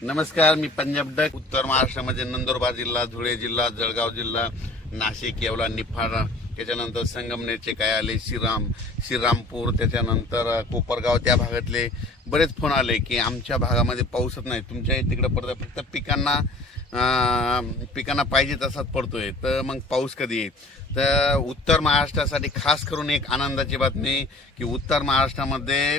नमस्कार मी पंजाब डक. उत्तर महाराष्ट्रामध्ये नंदुरबार जिल्हा धुळे जिल्हा जळगाव जिल्हा नाशिक येवला निफाडा त्याच्यानंतर संगमनेरचे काय आले? श्रीराम श्रीरामपूर त्याच्यानंतर कोपरगाव त्या भागातले बरेच फोन आले की आमच्या भागामध्ये पाऊसच नाही. तुमच्या तिकडे पडतं फक्त पिकांना पिकांना पाहिजे तसाच पडतोय. तर मग पाऊस कधी येईल? तर उत्तर महाराष्ट्रासाठी खास करून एक आनंदाची बातमी की उत्तर महाराष्ट्रामध्ये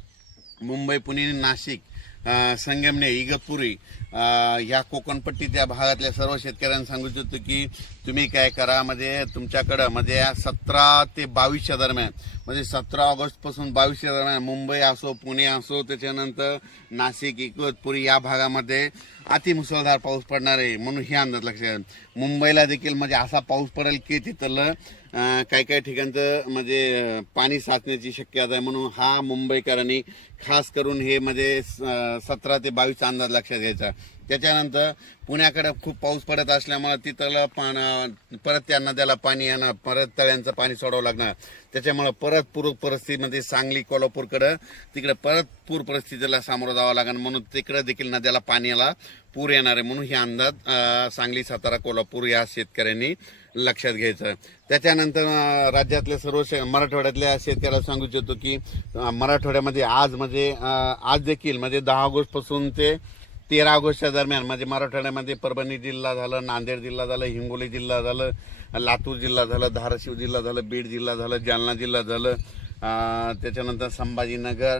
मुंबई पुणे नाशिक संगमने इगतपुरी ह्या कोकणपट्टी त्या भागातल्या सर्व शेतकऱ्यांना सांगू इच्छितो की तुम्ही काय करा म्हणजे तुमच्याकडं म्हणजे सतरा ते बावीसच्या दरम्यान म्हणजे सतरा ऑगस्टपासून बावीसच्या दरम्यान मुंबई असो पुणे असो त्याच्यानंतर नाशिक इगतपुरी या भागामध्ये अतिमुसळधार पाऊस पडणार आहे म्हणून हे अंदाज लक्षात मुंबईला देखील म्हणजे असा पाऊस पडेल की तिथलं काही काही ठिकाणचं म्हणजे पाणी साचण्याची शक्यता आहे म्हणून हा मुंबईकरांनी खास करून हे म्हणजे सतरा ते बावीसचा अंदाज लक्षात घ्यायचा. त्याच्यानंतर पुण्याकडे खूप पाऊस पडत असल्यामुळे तिथलं पान परत त्या नद्याला पाणी येणार परत तळ्यांचं पाणी सोडावं लागणार. त्याच्यामुळे परत पूर परिस्थितीमध्ये सांगली कोल्हापूरकडं तिकडे परत पूर परिस्थितीला सामोरं जावं लागणार म्हणून तिकडे देखील नद्याला पाण्याला पूर येणार आहे. म्हणून हे अंदाज सांगली सातारा कोल्हापूर या शेतकऱ्यांनी लक्षात घ्यायचं. त्याच्यानंतर राज्यातल्या सर्व शे मराठवाड्यातल्या शेतकऱ्याला सांगू इच्छितो की मराठवाड्यामध्ये आज म्हणजे आज देखील म्हणजे दहा ऑगस्टपासून ते तेरा ऑगस्टच्या दरम्यान म्हणजे मराठवाड्यामध्ये परभणी जिल्हा झालं नांदेड जिल्हा झालं हिंगोली जिल्हा झालं लातूर जिल्हा झालं धाराशिव जिल्हा झालं बीड जिल्हा झालं जालना जिल्हा झालं त्याच्यानंतर संभाजीनगर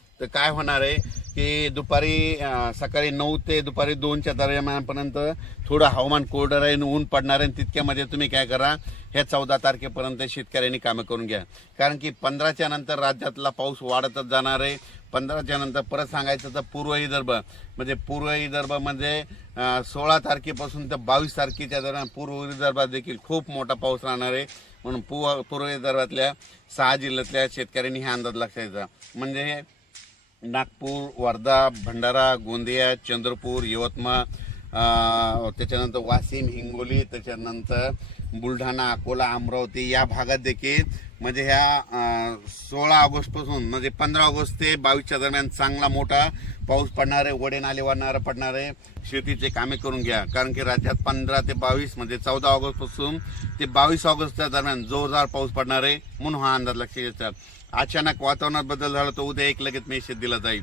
तर काय होणार आहे की दुपारी सकाळी नऊ ते दुपारी दोनच्या दरम्यानपर्यंत थोडं हवामान कोरडं राहील ऊन पडणार आहे आणि तितक्यामध्ये तुम्ही काय करा ह्या चौदा तारखेपर्यंत शेतकऱ्यांनी कामं करून घ्या. कारण की पंधराच्या नंतर राज्यातला पाऊस वाढतच जाणार आहे. पंधराच्या नंतर परत सांगायचं तर पूर्व विदर्भ. म्हणजे पूर्व विदर्भामध्ये म्हणजे सोळा तारखेपासून तर बावीस तारखेच्या दरम्यान पूर्व विदर्भात देखील खूप मोठा पाऊस राहणार आहे. म्हणून पूर्व पूर्व विदर्भातल्या सहा जिल्ह्यातल्या शेतकऱ्यांनी हा अंदाज लक्षात घ्यायचा. म्हणजे नागपूर वर्धा भंडारा गोंदिया चंद्रपूर यवतमाळ त्याच्यानंतर वाशिम हिंगोली त्याच्यानंतर बुलढाणा अकोला अमरावती या भागात देखील म्हणजे ह्या सोळा ऑगस्टपासून म्हणजे पंधरा ऑगस्ट ते बावीसच्या दरम्यान चांगला मोठा पाऊस पडणार आहे वडे नाले वाढणार पडणार आहे शेतीचे कामे करून घ्या. कारण की राज्यात पंधरा ते बावीस म्हणजे चौदा ऑगस्टपासून ते बावीस ऑगस्टच्या दरम्यान जोरदार पाऊस पडणार आहे म्हणून हा अंदाज लक्षात येतात. अचानक वातावरणात बदल झाला तर उद्या एक लगेच मेसेज दिला जाईल.